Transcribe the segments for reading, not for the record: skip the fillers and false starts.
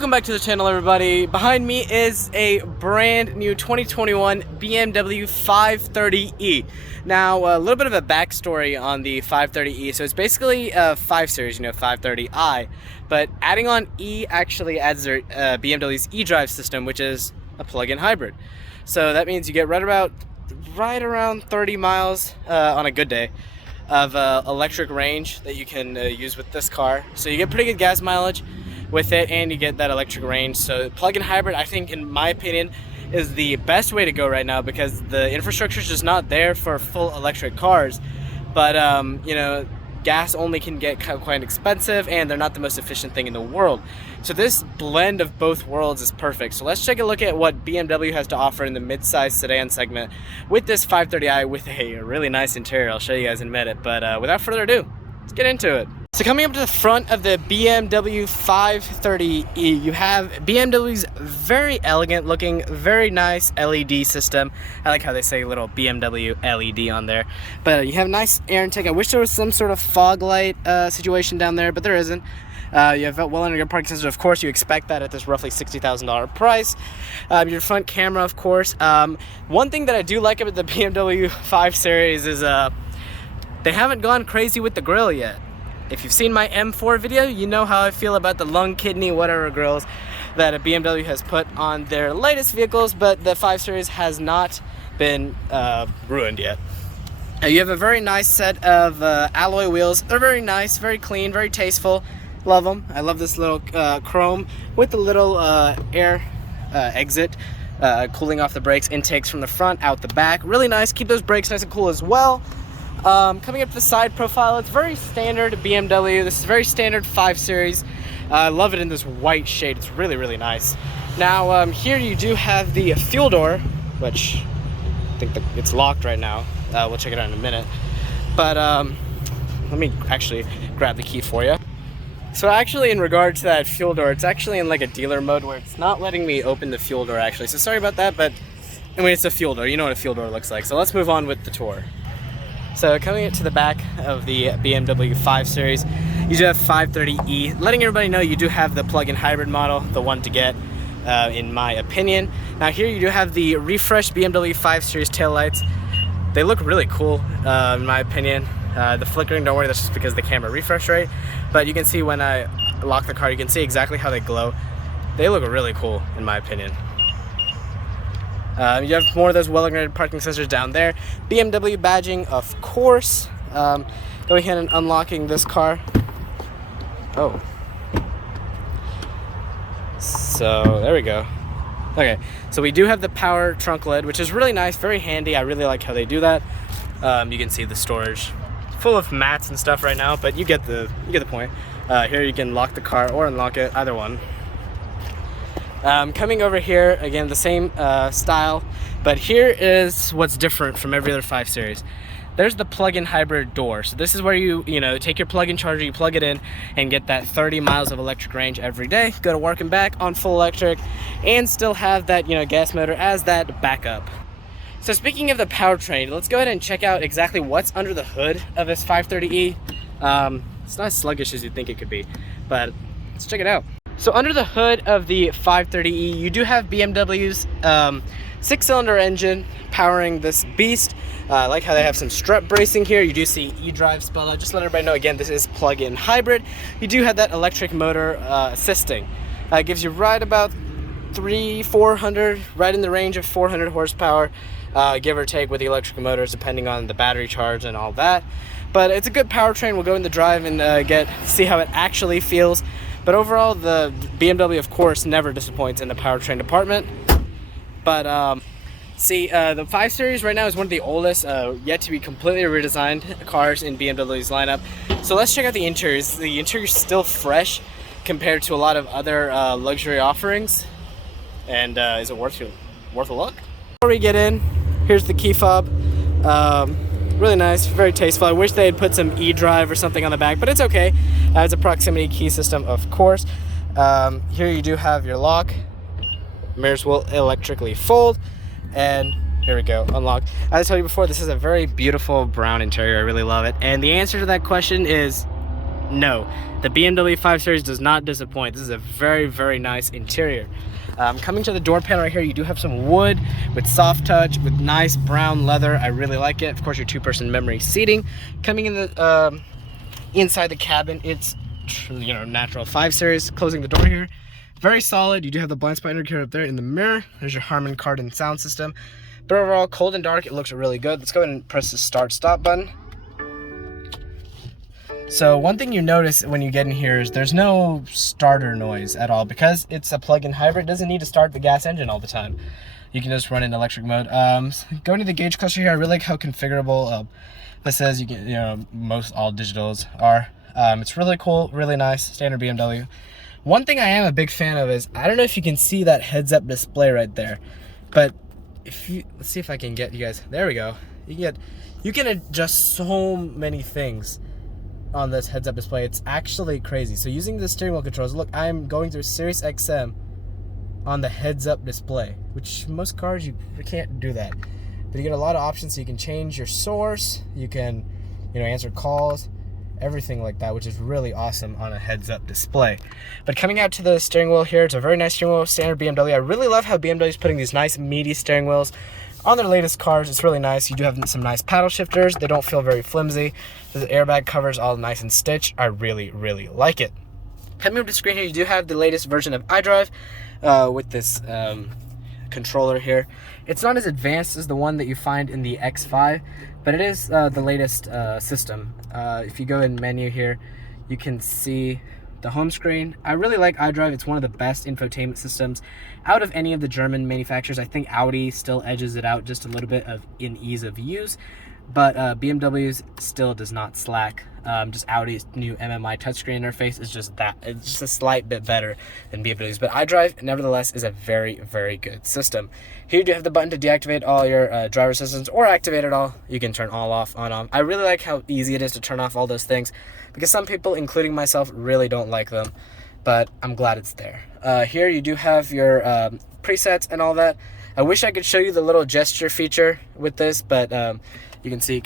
Welcome back to the channel, everybody. Behind me is a brand new 2021 BMW 530e. Now, a little bit of a backstory on the 530e. So it's basically a 5 Series, 530i, but adding on E actually adds their BMW's eDrive system, which is a plug-in hybrid. So that means you get right around 30 miles on a good day of electric range that you can use with this car. So you get pretty good gas mileage with it, and you get that electric range. So plug-in hybrid, I think, in my opinion, is the best way to go right now, because the infrastructure is just not there for full electric cars. But gas only can get quite expensive, and they're not the most efficient thing in the world. So this blend of both worlds is perfect. So let's take a look at what BMW has to offer in the mid-size sedan segment with this 530i with a really nice interior. I'll show you guys in a minute, but without further ado, let's get into it. So coming up to the front of the BMW 530e, you have BMW's very elegant looking, very nice LED system. I like how they say little BMW LED on there. But you have nice air intake. I wish there was some sort of fog light situation down there, but there isn't. You have well under your parking sensors. Of course, you expect that at this roughly $60,000 price. Your front camera, of course. One thing that I do like about the BMW 5 Series is they haven't gone crazy with the grille yet. If you've seen my M4 video, you know how I feel about the lung, kidney, whatever grills that a BMW has put on their latest vehicles, but the 5 Series has not been ruined yet. You have a very nice set of alloy wheels. They're very nice, very clean, very tasteful. Love them. I love this little chrome with the little air exit, cooling off the brakes, intakes from the front, out the back. Really nice. Keep those brakes nice and cool as well. Coming up to the side profile, it's very standard BMW. This is very standard 5 Series. I love it in this white shade. It's really, really nice. Now, here you do have the fuel door, which I think it's locked right now. We'll check it out in a minute. But let me actually grab the key for you. So actually, in regard to that fuel door, it's actually in like a dealer mode where it's not letting me open the fuel door actually. So sorry about that, but I mean, it's a fuel door. You know what a fuel door looks like. So let's move on with the tour. So coming to the back of the BMW 5 Series, you do have 530e. Letting everybody know you do have the plug-in hybrid model, the one to get, in my opinion. Now here you do have the refreshed BMW 5 Series taillights. They look really cool, in my opinion. The flickering, don't worry, that's just because the camera refresh rate. But you can see when I lock the car, you can see exactly how they glow. They look really cool, in my opinion. You have more of those well-integrated parking sensors down there. BMW badging, of course. Go ahead and unlocking this car. Oh. So, there we go. Okay, so we do have the power trunk lid, which is really nice, very handy. I really like how they do that. You can see the storage full of mats and stuff right now, but you get the point. Here you can lock the car or unlock it, either one. Coming over here, again, the same style, but here is what's different from every other 5 Series. There's the plug-in hybrid door. So this is where you take your plug-in charger, you plug it in, and get that 30 miles of electric range every day. Go to work and back on full electric, and still have that gas motor as that backup. So speaking of the powertrain, let's go ahead and check out exactly what's under the hood of this 530e. It's not as sluggish as you'd think it could be, but let's check it out. So under the hood of the 530e, you do have BMW's 6-cylinder engine powering this beast. I like how they have some strut bracing here. You do see eDrive spelled out. Just let everybody know, again, this is plug-in hybrid. You do have that electric motor assisting. It gives you right about 400, right in the range of 400 horsepower, give or take with the electric motors, depending on the battery charge and all that. But it's a good powertrain. We'll go in the drive and see how it actually feels. But overall, the BMW, of course, never disappoints in the powertrain department. But the 5 Series right now is one of the oldest, yet to be completely redesigned cars in BMW's lineup. So let's check out the interiors. The interior's still fresh compared to a lot of other luxury offerings. And is it worth a look? Before we get in, here's the key fob. Really nice, very tasteful. I wish they had put some eDrive or something on the back, but it's okay. It's a proximity key system, of course. Here you do have your lock. Mirrors will electrically fold, and here we go, unlock. As I told you before, this is a very beautiful brown interior. I really love it. And the answer to that question is No, the BMW 5 Series does not disappoint. This is a very, very nice interior. Coming to the door panel right here, you do have some wood with soft touch, with nice brown leather. I really like it. Of course, your two-person memory seating. Coming in the inside the cabin, it's natural 5 Series. Closing the door here, very solid. You do have the blind spot indicator up there in the mirror. There's your Harman Kardon sound system. But overall, cold and dark, it looks really good. Let's go ahead and press the start-stop button. So one thing you notice when you get in here is there's no starter noise at all. Because it's a plug-in hybrid, it doesn't need to start the gas engine all the time. You can just run in electric mode. Going to the gauge cluster here, I really like how configurable this is. You can, most all digitals are. It's really cool, really nice, standard BMW. One thing I am a big fan of is, I don't know if you can see that heads-up display right there, but let's see if I can get you guys, there we go. You can adjust so many things on this heads-up display. It's actually crazy. So using the steering wheel controls, look, I'm going through Sirius XM on the heads-up display, which most cars you can't do that. But you get a lot of options. So you can change your source, you can answer calls, everything like that, which is really awesome on a heads-up display. But coming out to the steering wheel here, it's a very nice steering wheel, standard BMW. I really love how BMW is putting these nice meaty steering wheels on their latest cars. It's really nice. You do have some nice paddle shifters. They don't feel very flimsy. The airbag covers all nice and stitched. I really, really like it. Coming up to the screen here, you do have the latest version of eDrive with this controller here. It's not as advanced as the one that you find in the X5, but it is the latest system. If you go in menu here, you can see the home screen. I really like eDrive. It's one of the best infotainment systems out of any of the German manufacturers. I think Audi still edges it out just a little bit in ease of use, but BMW's still does not slack. Just Audi's new MMI touchscreen interface is just it's just a slight bit better than BMW's, but eDrive nevertheless is a very, very good system. Here you do have the button to deactivate all your driver assistants or activate it all. You can turn all off, on, off. I really like how easy it is to turn off all those things, because some people, including myself, really don't like them, but I'm glad it's there. Here you do have your presets and all that. I wish I could show you the little gesture feature with this, but you can see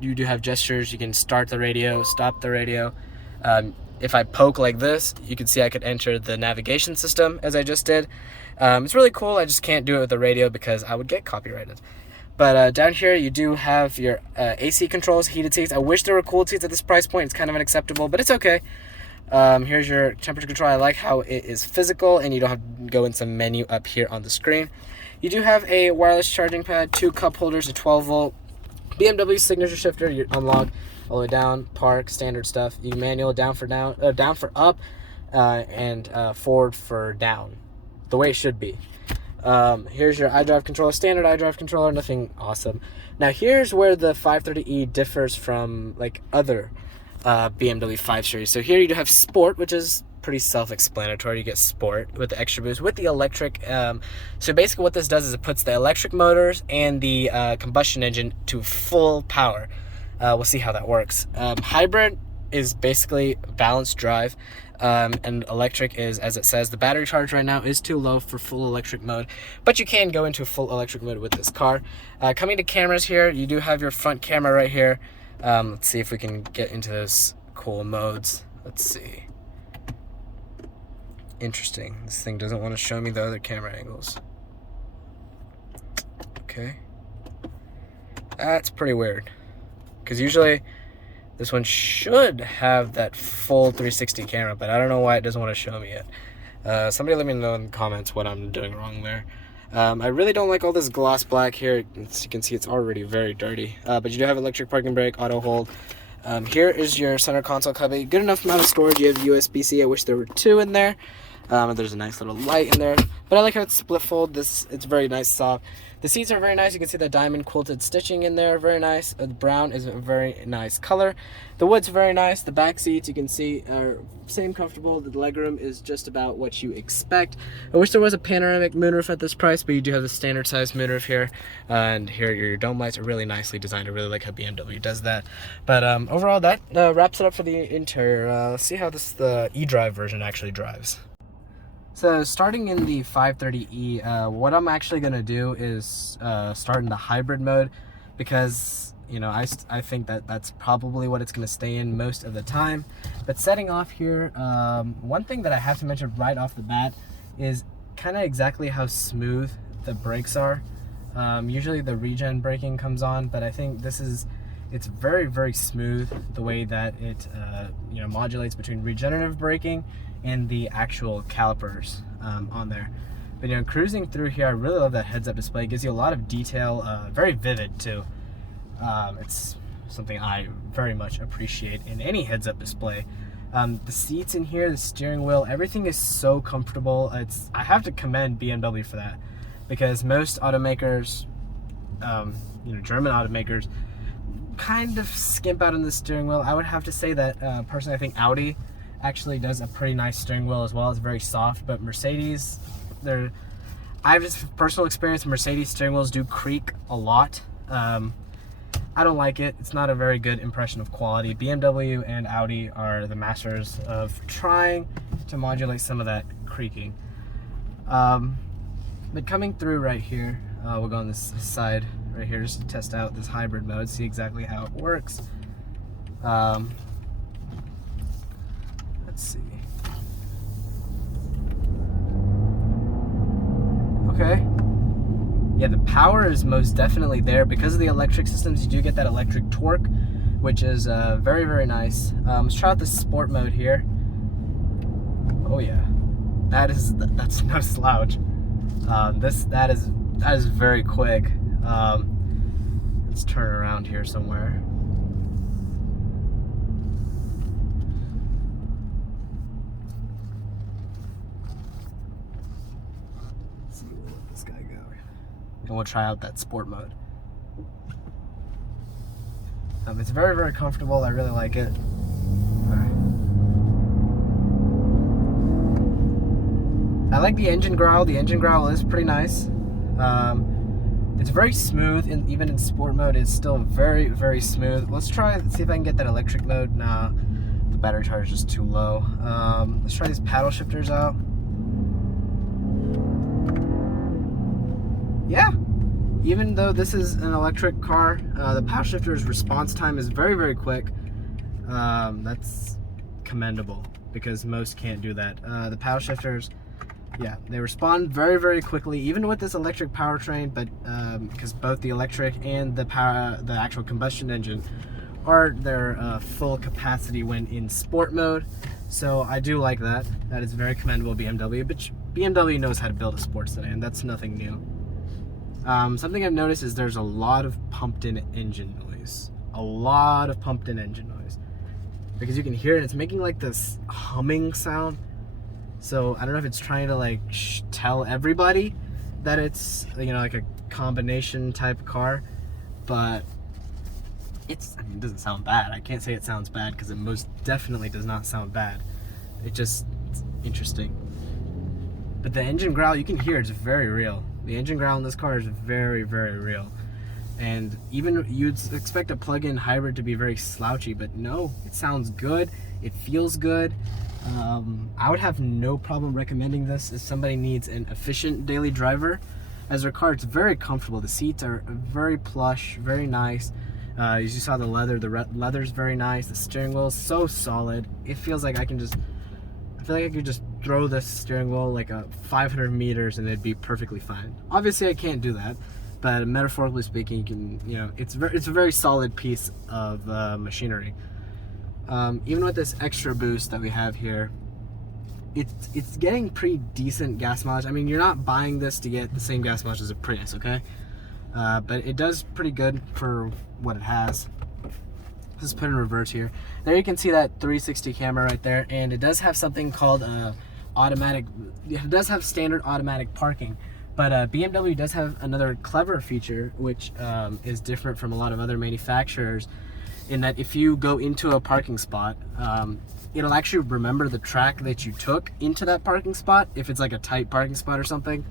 you do have gestures. You can start the radio, stop the radio. If I poke like this, you can see I could enter the navigation system as I just did. It's really cool. I just can't do it with the radio because I would get copyrighted. But down here, you do have your AC controls, heated seats. I wish there were cooled seats at this price point. It's kind of unacceptable, but it's okay. Here's your temperature control. I like how it is physical and you don't have to go in some menu up here on the screen. You do have a wireless charging pad, 2 cup holders, a 12-volt BMW signature shifter. You unlock all the way down, park, standard stuff. You manual down for up, and forward for down, the way it should be. Here's your iDrive controller, standard iDrive controller, nothing awesome. Now here's where the 530e differs from like other BMW 5 Series. So here you do have Sport, which is pretty self-explanatory. You get Sport with the extra boost with the electric. So basically what this does is it puts the electric motors and the combustion engine to full power. We'll see how that works. Hybrid is basically balanced drive. And electric is, as it says, the battery charge right now is too low for full electric mode, but you can go into full electric mode with this car. Coming to cameras here, you do have your front camera right here. Let's see if we can get into those cool modes. Let's see. Interesting. This thing doesn't want to show me the other camera angles. Okay. That's pretty weird, because usually this one should have that full 360 camera, but I don't know why it doesn't want to show me it. Somebody let me know in the comments what I'm doing wrong there. I really don't like all this gloss black here. As you can see, it's already very dirty. But you do have electric parking brake, auto hold. Here is your center console cubby. Good enough amount of storage. You have USB-C. I wish there were 2 in there. There's a nice little light in there. But I like how it's split fold. It's very nice, soft. The seats are very nice. You can see the diamond quilted stitching in there, very nice. The brown is a very nice color. The wood's very nice. The back seats, you can see, are same comfortable. The legroom is just about what you expect. I wish there was a panoramic moonroof at this price, but you do have the standard size moonroof here. And here your dome lights are really nicely designed. I really like how BMW does that. But overall, that wraps it up for the interior. Let's see how the eDrive version actually drives. So starting in the 530e, what I'm actually going to do is start in the hybrid mode, because You know, I think that that's probably what it's going to stay in most of the time. But setting off here, one thing that I have to mention right off the bat is kind of exactly how smooth the brakes are. Usually the regen braking comes on, but I think it's very, very smooth the way that it you know, modulates between regenerative braking and the actual calipers on there. But you know, cruising through here, I really love that heads-up display. It gives you a lot of detail, very vivid too. It's something I very much appreciate in any heads-up display. The seats in here, the steering wheel, everything is so comfortable. I have to commend BMW for that, because most automakers, you know, German automakers, kind of skimp out on the steering wheel. I would have to say that personally, I think Audi actually does a pretty nice steering wheel as well. It's very soft, but Mercedes, I have just personal experience. Mercedes steering wheels do creak a lot. I don't like it. It's not a very good impression of quality. BMW and Audi are the masters of trying to modulate some of that creaking. But coming through right here, we'll go on this side right here just to test out this hybrid mode, see exactly how it works. Let's see. Okay. Yeah, the power is most definitely there. Because of the electric systems, you do get that electric torque, which is very, very nice. Let's try out the sport mode here. Oh yeah, that's no slouch. That is very quick. Let's turn around here somewhere. Let's see, where let this guy go. And we'll try out that sport mode. It's very, very comfortable. I really like it. I like the engine growl. The engine growl is pretty nice. It's very smooth, and even in sport mode, it's still very, very smooth. Let's see if I can get that electric mode. Nah, the battery charge is just too low. Let's try these paddle shifters out. Yeah, even though this is an electric car, the paddle shifter's response time is very, very quick. That's commendable, because most can't do that. The paddle shifters, yeah, they respond very, very quickly, even with this electric powertrain, but because both the electric and the actual combustion engine are their full capacity when in sport mode. So I do like that. That is very commendable, BMW. But BMW knows how to build a sports sedan. That's nothing new. Something I've noticed is there's a lot of pumped-in engine noise. A lot of pumped-in engine noise. Because you can hear it. It's making like this humming sound. So I don't know if it's trying to like tell everybody that it's, you know, like a combination type car, but I mean, it doesn't sound bad. I can't say it sounds bad, because it most definitely does not sound bad. It's interesting. But the engine growl, you can hear it's very real. The engine growl in this car is very, very real. And even you'd expect a plug-in hybrid to be very slouchy, but no, it sounds good. It feels good. I would have no problem recommending this if somebody needs an efficient daily driver. As their car, it's very comfortable. The seats are very plush, very nice. As you saw, the leather's very nice. The steering wheel is so solid. It feels like I feel like I could just throw this steering wheel like 500 meters and it'd be perfectly fine. Obviously, I can't do that, but metaphorically speaking, you can, you know, it's a very solid piece of machinery. Even with this extra boost that we have here, it's getting pretty decent gas mileage. I mean, you're not buying this to get the same gas mileage as a Prius, okay? But it does pretty good for what it has. Let's put it in reverse here. There you can see that 360 camera right there, and it does have something called automatic. It does have standard automatic parking, but BMW does have another clever feature, which is different from a lot of other manufacturers, in that if you go into a parking spot, it'll actually remember the track that you took into that parking spot, if it's like a tight parking spot or something,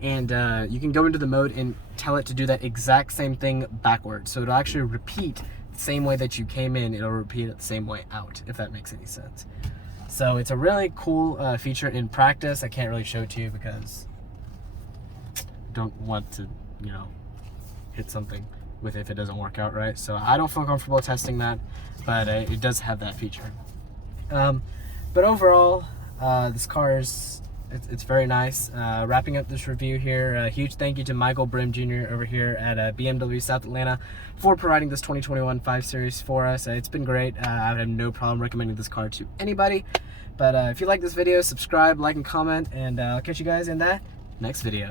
and you can go into the mode and tell it to do that exact same thing backwards. So it'll actually repeat the same way that you came in, it'll repeat it the same way out, if that makes any sense. So it's a really cool feature in practice. I can't really show it to you because I don't want to, you know, hit something. with if it doesn't work out right. So I don't feel comfortable testing that, but it does have that feature. But overall, this car is it's very nice. Wrapping up this review here, a huge thank you to Michael Brim Jr. over here at BMW South Atlanta for providing this 2021 5 Series for us. It's been great. I would have no problem recommending this car to anybody. But if you like this video, subscribe, like, and comment, and I'll catch you guys in that next video.